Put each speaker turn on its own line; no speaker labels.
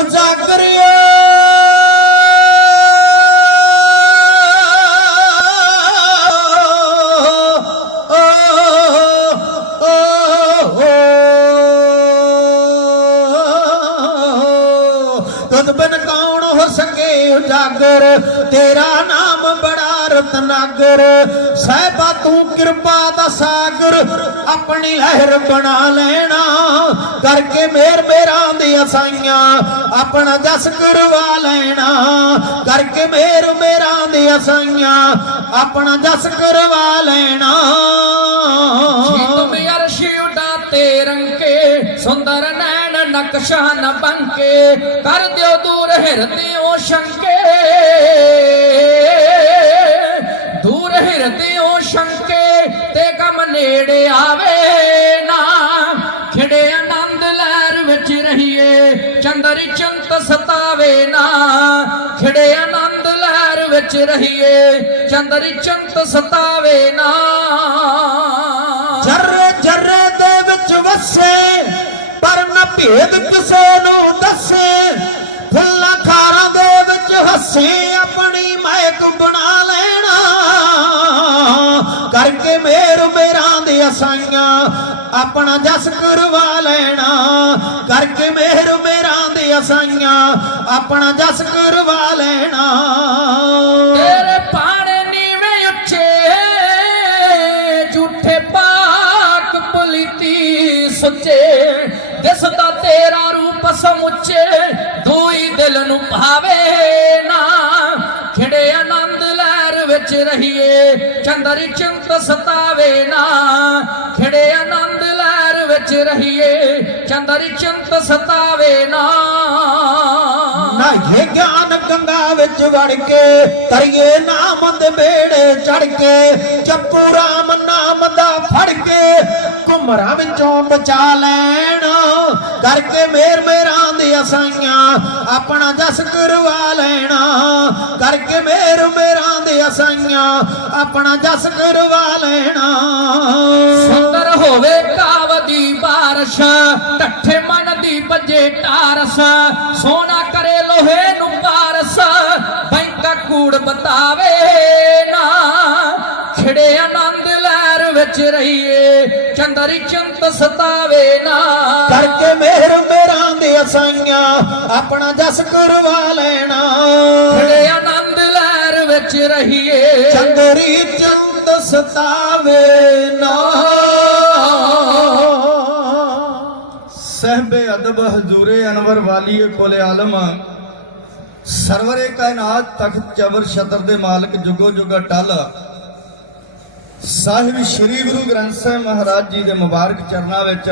ਉਜਾਗਰਿਆ ਤਦ ਬਿਨ ਕੌਣ ਹੋ ਸਕੇ ਉਜਾਗਰ ਤੇਰਾ ਨਾਮ ਬੜਾ ਰਤਨਾਗਰ ਸਹਿਬਾ ਤੂੰ ਕਿਰਪਾ ਦਾ ਸਾਗਰ, ਆਪਣੀ ਲਹਿਰ ਬਣਾ ਲੈਣਾ। ਕਰਕੇ ਮੇਰ ਮੇਰਾਂ ਦੀ ਅਸਾਈਆਂ ਆਪਣਾ ਜਸ ਕਰਵਾ ਲੈਣਾ। ਕਰਕੇ ਮੇਰ ਮੇਰਾਂ ਦੀ ਅਸਾਈਆਂ ਆਪਣਾ ਜਸ ਕਰਵਾ ਲੈਣਾ।
ਜੀ ਤੁਮ ਉਡਾਤੇ ਰੰਕੇ ਸੁੰਦਰ ਨੈਣ ਨਕਸ਼ਾ ਨ ਬੰਕੇ ਕਰ ਦਿਓ ਦੂਰ ਹਿਰਦਿਓ ਸ਼ੰਕੇ ਦੂਰ ਸ਼ੰਕੇ ਤੇ ਗਮ ਨੇੜੇ ਆਵੇ ਨਾ। ਖਿੜੇ ਆਨੰਦ ਲਹਿਰ ਵਿੱਚ ਰਹੀਏ, ਚੰਦਰ ਚੰਤ ਸਤਾਵੇ ਨਾ। ਖਿੜੇ ਆਨੰਦ ਲਹਿਰ ਵਿੱਚ ਰਹੀਏ, ਚੰਦਰ ਚੰਤ ਸਤਾਵੇ ਨਾ।
ਜਰਰੇ ਜਰਰੇ ਦੇ ਵਿੱਚ ਵਸੇ, ਪਰ ਨਾ ਭੇਦ ਕਿਸੇ ਨੂੰ ਦੱਸੇ। ਮੇਰਾਂ ਦੇ ਆਪਣਾ ਜਸ ਕਰਵਾ ਲੈਣਾ। ਕਰਕੇ ਮੇਰ ਮੇਰਾਂ ਦੇ ਅਸਾਈਆਂ, ਆਪਣਾ ਜਸ ਕਰਵਾ ਲੈਣਾ।
ਤੇਰੇ ਪਾਣੇ ਨੀਵੇਂ ਉੱਚੇ, ਝੂਠੇ ਪਾਕ ਪੁਲੀਤੀ ਸੁੱਚੇ। ਦਿਸਦਾ ਤੇਰਾ ਰੂਪ ਸਮੁੱਚੇ, ਦੋਈ ਦਿਲ ਨੂੰ ਭਾਵੇ ਨਾ। ਖਿੜੇ ਆਨੰਦ ਵਿੱਚ ਰਹੀਏ, ਚੰਦਰ ਚਿੰਤ ਸਤਾਵੇ ਨਾ। ਖਿੜੇ ਆਨੰਦ ਲਹਿਰ ਵਿੱਚ ਰਹੀਏ, ਚੰਦਰ ਚਿੰਤ ਸਤਾਵੇ ਨਾ।
ਨਾ ਇਹ ਗਿਆਨ ਗੰਗਾ ਵਿੱਚ ਵੜ ਕੇ ਤਰੀਏ ਨਾਮ ਦੇ ਬੇੜੇ ਚੜ ਕੇ ਚੱਕੂ ਰਾਮ ਨਾਮ ਦਾ ਫੜ ਕੇ ਕੁਮਰਾਂ ਵਿੱਚੋਂ ਬਚਾ ਲੈਣ। ਕਰਕੇ ਮੇਰ ਮੇਰਾਂ ਦੀ ਅਸਾਈਆਂ ਆਪਣਾ ਜਸ ਕਰਵਾ ਲੈਣਾ। ਕਰਕੇ ਮੇਰ ਮੇਰਾਂ ਦੀ ਅਸਾਈਆਂ ਆਪਣਾ ਜਸ ਕਰਵਾ ਲੈਣਾ।
ਸੁੰਦਰ ਹੋਵੇ ਕਾਵ ਦੀ ਬਾਰਿਸ਼ ਟੱਠੇ ਮਨ ਦੀ ਭਜੇ ਟਾਰਸ, ਸੋਨਾ ਕਰੇ ਲੋਹੇ ਨੂੰ ਪਾਰਸ, ਬੈਂਕਾ ਕੂੜ ਬਤਾਵੇ ਨਾ ਖਿੜੇ ਆਨੰਦ ਵਿੱਚ ਰਹੀਏ ਚੰਦਰ ਚੰਤ ਸਤਾਵੇ ਨਾ।
ਕਰਕੇ ਮਿਹਰ ਮੇਰਾਂ ਦੇ ਅਸਾਈਆਂ ਆਪਣਾ ਜਸ ਕਰਵਾ ਲੈਣਾ।
ਖੜੇ ਆਨੰਦ ਲਹਿਰ ਵਿੱਚ ਰਹੀਏ
ਚੰਦਰੀ ਚੰਤ ਸਤਾਵੇ ਨਾ।
ਸਹਿਬੇ ਅਦਬ ਹਜ਼ੂਰੇ ਅਨਵਰ ਵਾਲੀਏ ਕੋਲੇ ਆਲਮ। ਸਰਵਰੇ ਕਾਇਨਾਤ ਤਖਤ ਜਬਰ ਸ਼ਤਰ ਦੇ ਮਾਲਕ ਜੁਗੋ ਜੁਗਾ ਟਲ। ਸਾਹਿਬ ਸ੍ਰੀ ਗੁਰੂ ਗ੍ਰੰਥ ਸਾਹਿਬ ਮਹਾਰਾਜ ਜੀ ਦੇ ਮੁਬਾਰਕ ਚਰਨਾਂ ਵਿੱਚ